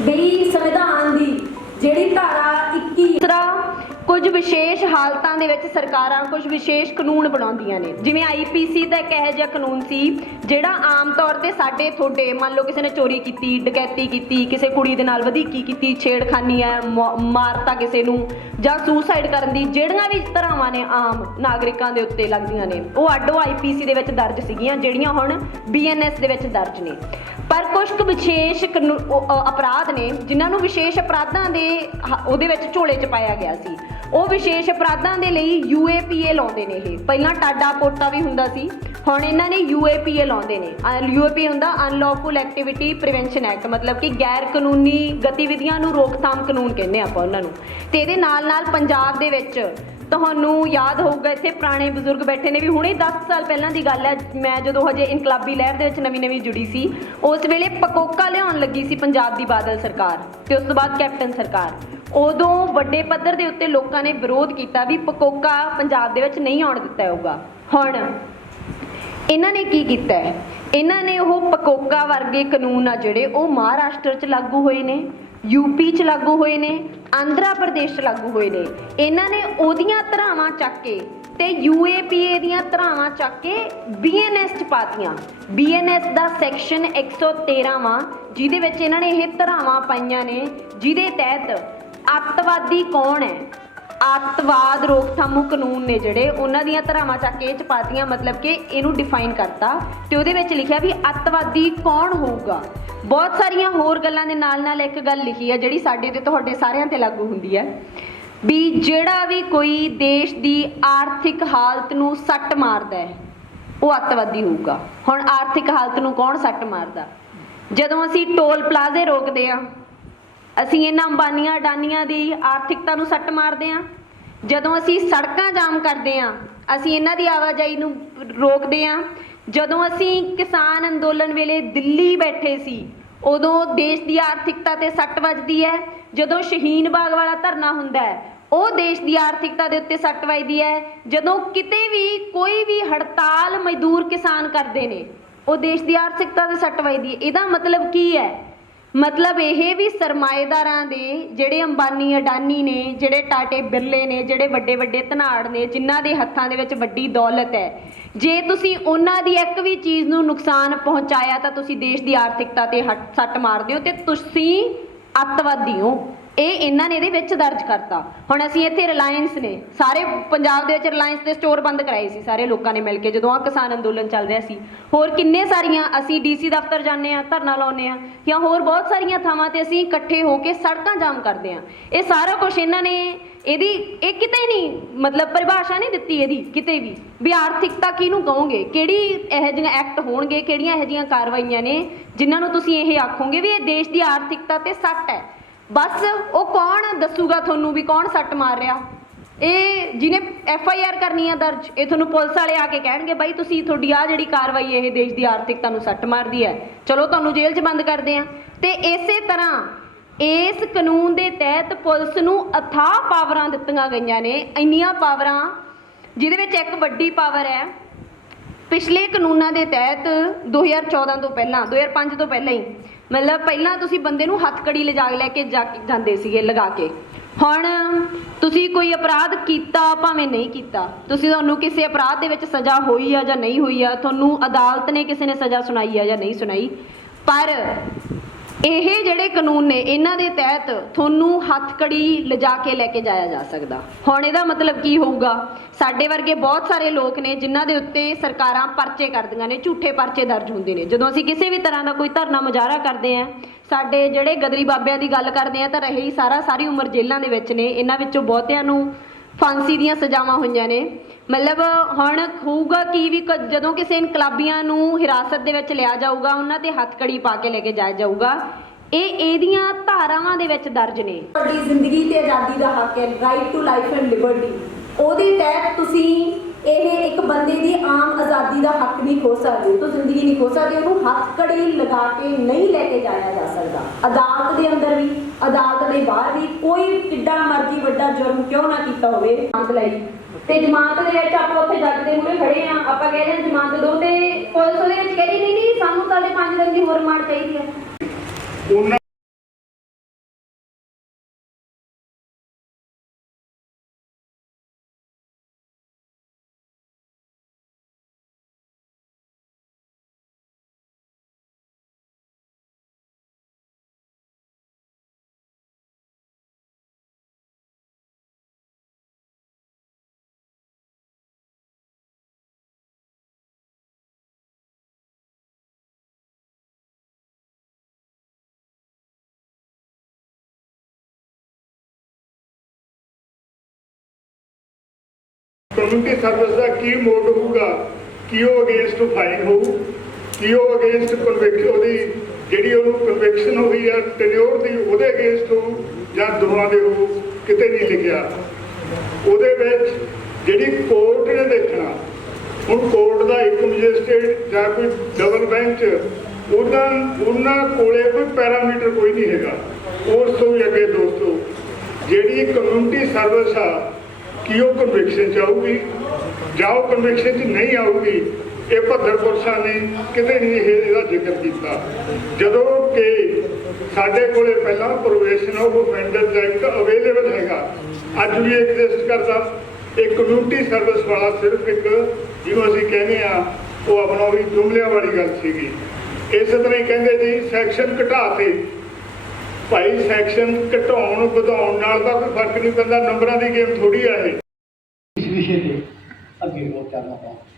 ਵੀ ਸੰਵਿਧਾਨ ਦੀ ਜਿਹੜੀ ਧਾਰਾ ਕੁਝ ਵਿਸ਼ੇਸ਼ ਹਾਲਤਾਂ ਦੇ ਵਿੱਚ ਸਰਕਾਰਾਂ ਕੁਝ ਵਿਸ਼ੇਸ਼ ਕਾਨੂੰਨ ਬਣਾਉਂਦੀਆਂ ਨੇ। ਜਿਵੇਂ ਆਈਪੀਸੀ ਦਾ ਇੱਕ ਇਹੋ ਜਿਹਾ ਕਾਨੂੰਨ ਸੀ, ਜਿਹੜਾ ਆਮ ਤੌਰ ਤੇ ਸਾਡੇ ਤੁਹਾਡੇ, ਮੰਨ ਲਓ ਕਿਸੇ ਨੇ ਚੋਰੀ ਕੀਤੀ, ਡਕੈਤੀ ਕੀਤੀ, ਕਿਸੇ ਕੁੜੀ ਦੇ ਨਾਲ ਵਧੀਕੀ ਕੀਤੀ, ਛੇੜਖਾਨੀ ਹੈ ਮਾਰਤਾ ਕਿਸੇ ਨੂੰ, ਜਾਂ ਸੁਸਾਈਡ ਕਰਨ ਦੀ, ਜਿਹੜੀਆਂ ਵੀ ਧਾਰਾਵਾਂ ਨੇ ਆਮ ਨਾਗਰਿਕਾਂ ਦੇ ਉੱਤੇ ਲੱਗਦੀਆਂ ਨੇ, ਉਹ ਅੱਡੋ ਆਈਪੀਸੀ ਦੇ ਵਿੱਚ ਦਰਜ ਸੀਗੀਆਂ, ਜਿਹੜੀਆਂ ਹੁਣ ਬੀਐਨਐਸ ਦੇ ਵਿੱਚ ਦਰਜ ਨੇ। ਪਰ ਕੁਝ ਕੁ ਵਿਸ਼ੇਸ਼ ਕਾਨੂ- ਅਪਰਾਧ ਨੇ, ਜਿਨ੍ਹਾਂ ਨੂੰ ਵਿਸ਼ੇਸ਼ ਅਪਰਾਧਾਂ ਦੇ ਉਹਦੇ ਵਿੱਚ ਝੋਲੇ 'ਚ ਪਾਇਆ ਗਿਆ ਸੀ। ਉਹ ਵਿਸ਼ੇਸ਼ ਅਪਰਾਧਾਂ ਦੇ ਲਈ ਯੂਏਪੀਏ ਲਾਉਂਦੇ ਨੇ ਇਹ। ਪਹਿਲਾਂ ਟਾਡਾ ਕੋਟਾ ਵੀ ਹੁੰਦਾ ਸੀ, ਹੁਣ ਇਹਨਾਂ ਨੇ ਯੂਏਪੀਏ ਲਾਉਂਦੇ ਨੇ। ਯੂਏਪੀਏ ਹੁੰਦਾ ਅਨਲੌਫੁਲ ਐਕਟੀਵਿਟੀ ਪ੍ਰੀਵੈਂਸ਼ਨ ਐਕਟ ਮਤਲਬ ਕਿ ਗੈਰ ਕਾਨੂੰਨੀ ਗਤੀਵਿਧੀਆਂ ਨੂੰ ਰੋਕਥਾਮ ਕਾਨੂੰਨ ਕਹਿੰਦੇ ਆਪਾਂ ਉਹਨਾਂ ਨੂੰ। ਤੇ ਇਹਦੇ ਨਾਲ ਨਾਲ ਪੰਜਾਬ ਦੇ ਵਿੱਚ ਤੁਹਾਨੂੰ ਯਾਦ ਹੋਊਗਾ, ਇੱਥੇ ਪੁਰਾਣੇ ਬਜ਼ੁਰਗ ਬੈਠੇ ਨੇ ਵੀ ਹੁਣੇ 10 ਸਾਲ ਪਹਿਲਾਂ ਦੀ ਗੱਲ ਹੈ, ਮੈਂ ਜਦੋਂ ਹਜੇ ਇਨਕਲਾਬੀ ਲਹਿਰ ਦੇ ਵਿੱਚ ਨਵੀਂ ਨਵੀਂ ਜੁੜੀ ਸੀ, ਉਸ ਵੇਲੇ ਪਕੋਕਾ ਲਿਆਉਣ ਲੱਗੀ ਸੀ ਪੰਜਾਬ ਦੀ ਬਾਦਲ ਸਰਕਾਰ ਤੇ ਉਸ ਤੋਂ ਬਾਅਦ ਕੈਪਟਨ ਸਰਕਾਰ। ਉਦੋਂ ਵੱਡੇ ਪੱਧਰ ਦੇ ਉੱਤੇ ਲੋਕਾਂ ਨੇ ਵਿਰੋਧ ਕੀਤਾ ਵੀ ਪਕੋਕਾ ਪੰਜਾਬ ਦੇ ਵਿੱਚ ਨਹੀਂ ਆਉਣ ਦਿੱਤਾ ਜਾਊਗਾ। ਹੁਣ ਇਹਨਾਂ ਨੇ ਕੀ ਕੀਤਾ ਹੈ? ਇਹਨਾਂ ਨੇ ਉਹ ਪਕੋਕਾ ਵਰਗੇ ਕਾਨੂੰਨ ਆ ਜਿਹੜੇ, ਉਹ ਮਹਾਰਾਸ਼ਟਰ 'ਚ ਲਾਗੂ ਹੋਏ ਨੇ ਯੂਪੀ 'ਚ ਲਾਗੂ ਹੋਏ ਨੇ, ਆਂਧਰਾ ਪ੍ਰਦੇਸ਼ 'ਚ ਲਾਗੂ ਹੋਏ ਨੇ। ਇਹਨਾਂ ਨੇ ਉਹਦੀਆਂ ਧਰਾਵਾਂ ਚੱਕ ਕੇ ਤੇ ਯੂਏਪੀਏ ਦੀਆਂ ਧਰਾਵਾਂ ਚੱਕ ਕੇ ਬੀਐਨਐਸ 'ਚ ਪਾਤੀਆਂ। ਬੀਐਨਐਸ ਦਾ ਸੈਕਸ਼ਨ 113 ਵਾਂ ਜਿਹਦੇ ਵਿੱਚ ਇਹਨਾਂ ਨੇ ਇਹ ਧਰਾਵਾਂ ਪਾਈਆਂ ਨੇ, ਜਿਹਦੇ ਤਹਿਤ ਅੱਤਵਾਦੀ ਕੌਣ ਹੈ? ਅੱਤਵਾਦ, ਰੋਕਥਾਮ, ਕਾਨੂੰਨ ਨੇ ਜਿਹੜੇ ਉਹਨਾਂ ਦੀਆਂ ਧਾਰਾਵਾਂ ਚੱਕ ਕੇ ਇਹ ਚ ਪਾਤੀਆਂ, ਮਤਲਬ ਕਿ ਇਹਨੂੰ ਡਿਫਾਈਨ ਕਰਤਾ ਤੇ ਉਹਦੇ ਵਿੱਚ ਲਿਖਿਆ ਵੀ ਅੱਤਵਾਦੀ ਕੌਣ ਹੋਊਗਾ? ਬਹੁਤ ਸਾਰੀਆਂ ਹੋਰ ਗੱਲਾਂ ਦੇ ਨਾਲ ਨਾਲ ਇੱਕ ਗੱਲ ਲਿਖੀ ਹੈ ਜਿਹੜੀ ਸਾਡੇ ਤੇ ਤੁਹਾਡੇ ਸਾਰਿਆਂ ਤੇ ਲਾਗੂ ਹੁੰਦੀ ਹੈ ਵੀ ਜਿਹੜਾ ਵੀ ਕੋਈ ਦੇਸ਼ ਦੀ ਆਰਥਿਕ ਹਾਲਤ ਨੂੰ ਸੱਟ ਮਾਰਦਾ ਹੈ, ਉਹ ਅੱਤਵਾਦੀ ਹੋਊਗਾ। ਹੁਣ ਆਰਥਿਕ ਹਾਲਤ ਨੂੰ ਕੌਣ ਸੱਟ ਮਾਰਦਾ? ਜਦੋਂ ਅਸੀਂ ਟੋਲ ਪਲਾਜ਼ੇ ਰੋਕਦੇ ਆ ਅਸੀਂ ਇਹਨਾਂ ਅੰਬਾਨੀਆਂ ਅਡਾਨੀਆਂ ਦੀ ਆਰਥਿਕਤਾ ਨੂੰ ਸੱਟ ਮਾਰਦੇ ਆ ਜਦੋਂ ਅਸੀਂ ਸੜਕਾਂ ਜਾਮ ਕਰਦੇ ਆ ਅਸੀਂ ਇਹਨਾਂ ਦੀ ਆਵਾਜਾਈ ਨੂੰ ਰੋਕਦੇ ਆ ਜਦੋਂ ਅਸੀਂ ਕਿਸਾਨ ਅੰਦੋਲਨ ਵੇਲੇ ਦਿੱਲੀ ਬੈਠੇ ਸੀ, ਉਦੋਂ ਦੇਸ਼ ਦੀ ਆਰਥਿਕਤਾ ਤੇ ਸੱਟ ਵੱਜਦੀ ਹੈ। ਜਦੋਂ ਸ਼ਹੀਨ ਬਾਗ ਵਾਲਾ ਧਰਨਾ ਹੁੰਦਾ ਹੈ, ਉਹ ਦੇਸ਼ ਦੀ ਆਰਥਿਕਤਾ ਦੇ ਉੱਤੇ ਸੱਟ ਵੱਜਦੀ ਹੈ। ਜਦੋਂ ਕਿਤੇ ਵੀ ਕੋਈ ਵੀ ਹੜਤਾਲ ਮਜ਼ਦੂਰ ਕਿਸਾਨ ਕਰਦੇ ਨੇ, ਉਹ ਦੇਸ਼ ਦੀ ਆਰਥਿਕਤਾ ਤੇ ਸੱਟ ਵੱਜਦੀ ਹੈ। ਇਹਦਾ ਮਤਲਬ ਕੀ ਹੈ? ਮਤਲਬ ਇਹ ਵੀ ਸਰਮਾਏਦਾਰਾਂ ਦੇ ਜਿਹੜੇ ਅੰਬਾਨੀ ਅਡਾਨੀ ਨੇ, ਜਿਹੜੇ ਟਾਟੇ ਬਿਰਲੇ ਨੇ, ਜਿਹੜੇ ਵੱਡੇ ਵੱਡੇ ਧਨਾੜ ਨੇ, ਜਿਨ੍ਹਾਂ ਦੇ ਹੱਥਾਂ ਦੇ ਵਿੱਚ ਵੱਡੀ ਦੌਲਤ ਹੈ। ਜੇ ਤੁਸੀਂ ਉਹਨਾਂ ਦੀ ਇੱਕ ਵੀ ਚੀਜ਼ ਨੂੰ ਨੁਕਸਾਨ ਪਹੁੰਚਾਇਆ ਤਾਂ ਤੁਸੀਂ ਦੇਸ਼ ਦੀ ਆਰਥਿਕਤਾ ਤੇ ਹੱਟ- ਸੱਟ ਮਾਰਦੇ ਹੋ ਤੇ ਤੁਸੀਂ ਅੱਤਵਾਦੀ ਹੋ। ਇਹ ਇਹਨਾਂ ਨੇ ਇਹਦੇ ਵਿੱਚ ਦਰਜ ਕਰਤਾ। ਹੁਣ ਅਸੀਂ ਇੱਥੇ ਰਿਲਾਇੰਸ ਨੇ, ਸਾਰੇ ਪੰਜਾਬ ਦੇ ਵਿੱਚ ਰਿਲਾਇੰਸ ਦੇ ਸਟੋਰ ਬੰਦ ਕਰਾਏ ਸੀ, ਸਾਰੇ ਲੋਕਾਂ ਨੇ ਮਿਲ ਕੇ, ਜਦੋਂ ਆ ਕਿਸਾਨ ਅੰਦੋਲਨ ਚੱਲ ਰਿਹਾ ਸੀ। ਹੋਰ ਕਿੰਨੇ ਸਾਰੀਆਂ ਅਸੀਂ ਡੀਸੀ ਦਫ਼ਤਰ ਜਾਂਦੇ ਆ ਧਰਨਾ ਲਾਉਂਦੇ ਆ ਜਾਂ ਹੋਰ ਬਹੁਤ ਸਾਰੀਆਂ ਥਾਵਾਂ ਤੇ ਅਸੀਂ ਇਕੱਠੇ ਹੋ ਕੇ ਸੜਕਾਂ ਜਾਮ ਕਰਦੇ ਆ ਇਹ ਸਾਰਾ ਕੁਝ ਇਹਨਾਂ ਨੇ ਇਹਦੀ, ਇਹ ਕਿਤੇ ਨਹੀਂ, ਮਤਲਬ ਪਰਿਭਾਸ਼ਾ ਨਹੀਂ ਦਿੱਤੀ ਇਹਦੀ ਕਿਤੇ ਵੀ। ਵੀ ਆਰਥਿਕਤਾ ਕਿਹਨੂੰ ਕਹੋਗੇ? ਕਿਹੜੀ ਇਹੋ ਜਿਹੀਆਂ ਐਕਟ ਹੋਣਗੇ? ਕਿਹੜੀਆਂ ਇਹੋ ਜਿਹੀਆਂ ਕਾਰਵਾਈਆਂ ਨੇ? ਜਿਨ੍ਹਾਂ ਨੂੰ ਤੁਸੀਂ ਇਹ ਆਖੋਗੇ ਵੀ ਇਹ ਦੇਸ਼ ਦੀ ਆਰਥਿਕਤਾ ਤੇ ਸੱਟ ਹੈ। ਬਸ ਉਹ ਕੌਣ ਦੱਸੂਗਾ ਤੁਹਾਨੂੰ ਵੀ ਕੌਣ ਸੱਟ ਮਾਰ ਰਿਹਾ? ਇਹ ਜਿਹਨੇ ਐਫ ਆਈ ਆਰ ਕਰਨੀ ਆ ਦਰਜ, ਇਹ ਤੁਹਾਨੂੰ ਪੁਲਿਸ ਵਾਲੇ ਆ ਕੇ ਕਹਿਣਗੇ, ਬਾਈ, ਤੁਸੀਂ ਤੁਹਾਡੀ ਆ ਜਿਹੜੀ ਕਾਰਵਾਈ ਇਹ ਦੇਸ਼ ਦੀ ਆਰਥਿਕਤਾ ਨੂੰ ਸੱਟ ਮਾਰਦੀ ਹੈ। ਚਲੋ, ਤੁਹਾਨੂੰ ਜੇਲ੍ਹ 'ਚ ਬੰਦ ਕਰਦੇ ਆ। ਤੇ ਇਸੇ ਤਰ੍ਹਾਂ ਇਸ ਕਾਨੂੰਨ ਦੇ ਤਹਿਤ ਪੁਲਿਸ ਨੂੰ ਅਥਾਹ ਪਾਵਰਾਂ ਦਿੱਤੀਆਂ ਗਈਆਂ ਨੇ, ਇੰਨੀਆਂ ਪਾਵਰਾਂ ਜਿਹਦੇ ਵਿੱਚ ਇੱਕ ਵੱਡੀ ਪਾਵਰ ਹੈ। ਪਿਛਲੇ ਕਾਨੂੰਨਾਂ ਦੇ ਤਹਿਤ 2014 ਤੋਂ ਪਹਿਲਾਂ 2005 ਤੋਂ ਪਹਿਲਾਂ ਹੀ ਮਤਲਬ ਪਹਿਲਾਂ ਤੁਸੀਂ ਬੰਦੇ ਨੂੰ ਹੱਥਕੜੀ ਲਿਜਾ ਲੈ ਕੇ ਜਾ ਕੇ ਜਾਂਦੇ ਸੀਗੇ, ਲਗਾ ਕੇ। ਹੁਣ ਤੁਸੀਂ ਕੋਈ ਅਪਰਾਧ ਕੀਤਾ, ਭਾਵੇਂ ਨਹੀਂ ਕੀਤਾ, ਤੁਸੀਂ ਤੁਹਾਨੂੰ ਕਿਸੇ ਅਪਰਾਧ ਦੇ ਵਿੱਚ ਸਜ਼ਾ ਹੋਈ ਆ ਜਾਂ ਨਹੀਂ ਹੋਈ ਆ, ਤੁਹਾਨੂੰ ਅਦਾਲਤ ਨੇ ਕਿਸੇ ਨੇ ਸਜ਼ਾ ਸੁਣਾਈ ਆ ਜਾਂ ਨਹੀਂ ਸੁਣਾਈ, ਪਰ ਇਹ ਜਿਹੜੇ ਕਾਨੂੰਨ ਨੇ, ਇਹਨਾਂ ਦੇ ਤਹਿਤ ਤੁਹਾਨੂੰ ਹੱਥਕੜੀ ਲਿਜਾ ਕੇ ਲੈ ਕੇ ਜਾਇਆ ਜਾ ਸਕਦਾ। ਹੁਣ ਇਹਦਾ ਮਤਲਬ ਕੀ ਹੋਊਗਾ? ਸਾਡੇ ਵਰਗੇ ਬਹੁਤ ਸਾਰੇ ਲੋਕ ਨੇ ਜਿਨ੍ਹਾਂ ਦੇ ਉੱਤੇ ਸਰਕਾਰਾਂ ਪਰਚੇ ਕਰਦੀਆਂ ਨੇ, ਝੂਠੇ ਪਰਚੇ ਦਰਜ ਹੁੰਦੇ ਨੇ। ਜਦੋਂ ਅਸੀਂ ਕਿਸੇ ਵੀ ਤਰ੍ਹਾਂ ਦਾ ਕੋਈ ਧਰਨਾ ਮੁਜ਼ਾਹਰਾ ਕਰਦੇ ਆਂ ਸਾਡੇ ਜਿਹੜੇ ਗਦਰੀ ਬਾਬਿਆਂ ਦੀ ਗੱਲ ਕਰਦੇ ਆ ਤਾਂ ਰਹੀ ਸਾਰਾ ਸਾਰੀ ਉਮਰ ਜੇਲ੍ਹਾਂ ਦੇ ਵਿੱਚ ਨੇ। ਇਹਨਾਂ ਵਿੱਚੋਂ ਬਹੁਤਿਆਂ ਨੂੰ ਫਾਂਸੀ ਦੀਆਂ ਸਜ਼ਾਵਾਂ ਹੋਈਆਂ ਨੇ। ਮਤਲਬ ਹੁਣ ਹੋਊਗਾ ਕੀ ਵੀ ਜਦੋਂ ਕਿਸੇ ਇਨਕਲਾਬੀਆਂ ਨੂੰ ਹਿਰਾਸਤ ਦੇ ਵਿੱਚ ਲਿਆ ਜਾਊਗਾ, ਉਹਨਾਂ ਤੇ ਹੱਥਕੜੀ ਪਾ ਕੇ ਲੈ ਕੇ ਜਾਇਆ ਜਾਊਗਾ। ਇਹ, ਇਹਦੀਆਂ ਧਾਰਾਵਾਂ ਦੇ ਵਿੱਚ ਦਰਜ ਨੇ। ਤੁਹਾਡੀ ਜ਼ਿੰਦਗੀ ਤੇ ਆਜ਼ਾਦੀ ਦਾ ਹੱਕ ਹੈ right to life and liberty ਉਹਦੇ ਤਹਿਤ ਤੁਸੀਂ ਇਹ ਇੱਕ ਬੰਦੇ ਦੀ ਆਮ ਆਜ਼ਾਦੀ ਦਾ ਹੱਕ ਨਹੀਂ ਖੋ ਸਕਦੇ। ਤੋਂ ਜ਼ਿੰਦਗੀ ਨਹੀਂ ਖੋ ਸਕਦੇ, ਉਹਨੂੰ ਹੱਥ ਕੜੀ ਲਗਾ ਕੇ ਨਹੀਂ ਲੈ ਕੇ ਜਾਇਆ ਜਾ ਸਕਦਾ। ਅਦਾਲਤ ਦੇ ਅੰਦਰ ਵੀ, ਅਦਾਲਤ ਦੇ ਬਾਹਰ ਵੀ ਕੋਈ ਕਿੱਡਾ ਮਰਜ਼ੀ ਵੱਡਾ ਜੁਰਮ ਕਿਉਂ ਨਾ ਕੀਤਾ ਹੋਵੇ? ਜਮਾਨਤ ਲਈ। ਤੇ ਜਮਾਨਤ ਦੇ ਵਿੱਚ ਆਪਾਂ ਉੱਥੇ ਜੱਜ ਦੇ ਮੂਹਰੇ ਖੜੇ ਆ ਆਪਾਂ ਕਹਿੰਦੇ ਜਮਾਨਤ ਦੋ ਤੇ ਪੁਲਿਸ ਉਹਦੇ ਵਿੱਚ ਕਹਿੰਦੀ, ਨਹੀਂ ਨਹੀਂ, ਸਾਨੂੰ ਤਾਂ 5 ਦਿਨ ਦੀ ਹੋਰ ਮਾਰ ਚਾਹੀਦੀ ਹੈ। ਕਮਿਊਨਿਟੀ ਸਰਵਿਸ ਦਾ ਕੀ ਮੋਡ ਹੋਊਗਾ? ਕੀ ਉਹ ਅਗੇਂਸਟ ਫਾਈਨ ਹੋਊ? ਕੀ ਉਹ ਅਗੇਂਸਟ ਕਨਵਿਕਸ਼ਨ ਉਹਦੀ ਜਿਹੜੀ ਉਹਨੂੰ ਕਨਵਿਕਸ਼ਨ ਹੋਈ ਆ ਟੈਨਿਓਰ ਦੀ, ਉਹਦੇ ਅਗੇਂਸਟ ਹੋਊ ਜਾਂ ਦੋਵਾਂ ਦੇ ਹੋਊ? ਕਿਤੇ ਨਹੀਂ ਲਿਖਿਆ। ਉਹਦੇ ਵਿੱਚ ਜਿਹੜੀ ਕੋਰਟ ਨੇ ਦੇਖਣਾ, ਹੁਣ ਕੋਰਟ ਦਾ ਇੱਕ ਮੈਜਿਸਟ੍ਰੇਟ ਜਾਂ ਕੋਈ ਡਬਲ ਬੈਂਚ ਉਹਨਾਂ ਉਹਨਾਂ ਕੋਲੇ ਕੋਈ ਪੈਰਾਮੀਟਰ ਕੋਈ ਨਹੀਂ ਹੈਗਾ। ਉਸ ਤੋਂ ਵੀ ਅੱਗੇ ਦੋਸਤੋ, ਜਿਹੜੀ ਕਮਿਊਨਿਟੀ ਸਰਵਿਸ ਆ ਕਿ ਉਹ ਕਨਵੈਕਸ਼ਨ ਚ ਆਊਗੀ? ਜਾਂ ਉਹ ਕਨਵੈਕਸ਼ਨ ਚ ਨਹੀਂ ਆਊਗੀ? ਇਹ ਭੱਦਰ ਪੁਰਸ਼ਾਂ ਨੇ ਕਿਤੇ ਨਹੀਂ ਇਹ ਇਹਦਾ ਜ਼ਿਕਰ ਕੀਤਾ। ਜਦੋਂ ਕਿ ਸਾਡੇ ਕੋਲੇ ਪਹਿਲਾਂ probation of offenders act available ਹੈਗਾ। ਅੱਜ ਵੀ ਐਗਜ਼ਿਸਟ ਕਰਦਾ। ਇਹ ਕਮਿਊਨਿਟੀ ਸਰਵਿਸ ਵਾਲਾ ਸਿਰਫ ਇੱਕ, ਜਿਹਨੂੰ ਅਸੀਂ ਕਹਿੰਦੇ ਆ ਉਹ ਆਪਣਾ ਵੀ ਜੁਮਲਿਆਂ ਵਾਲੀ ਗੱਲ ਸੀਗੀ। ਇਸੇ ਤਰ੍ਹਾਂ ਹੀ ਕਹਿੰਦੇ ਜੀ ਸੈਕਸ਼ਨ ਘਟਾ ਘਟਾਤੇ ਭਾਈ ਸੈਕਸ਼ਨ ਘਟਾਉਣ, ਵਧਾਉਣ ਨਾਲ ਤਾਂ ਕੋਈ ਫ਼ਰਕ ਨਹੀਂ ਪੈਂਦਾ, ਨੰਬਰਾਂ ਦੀ ਗੇਮ ਥੋੜੀ ਆ ਇਹ। ਇਸ ਵਿਸ਼ੇ ਤੇ ਅੱਗੇ ਹੋਰ ਕਰਨਾ ਪਾਉਂਦਾ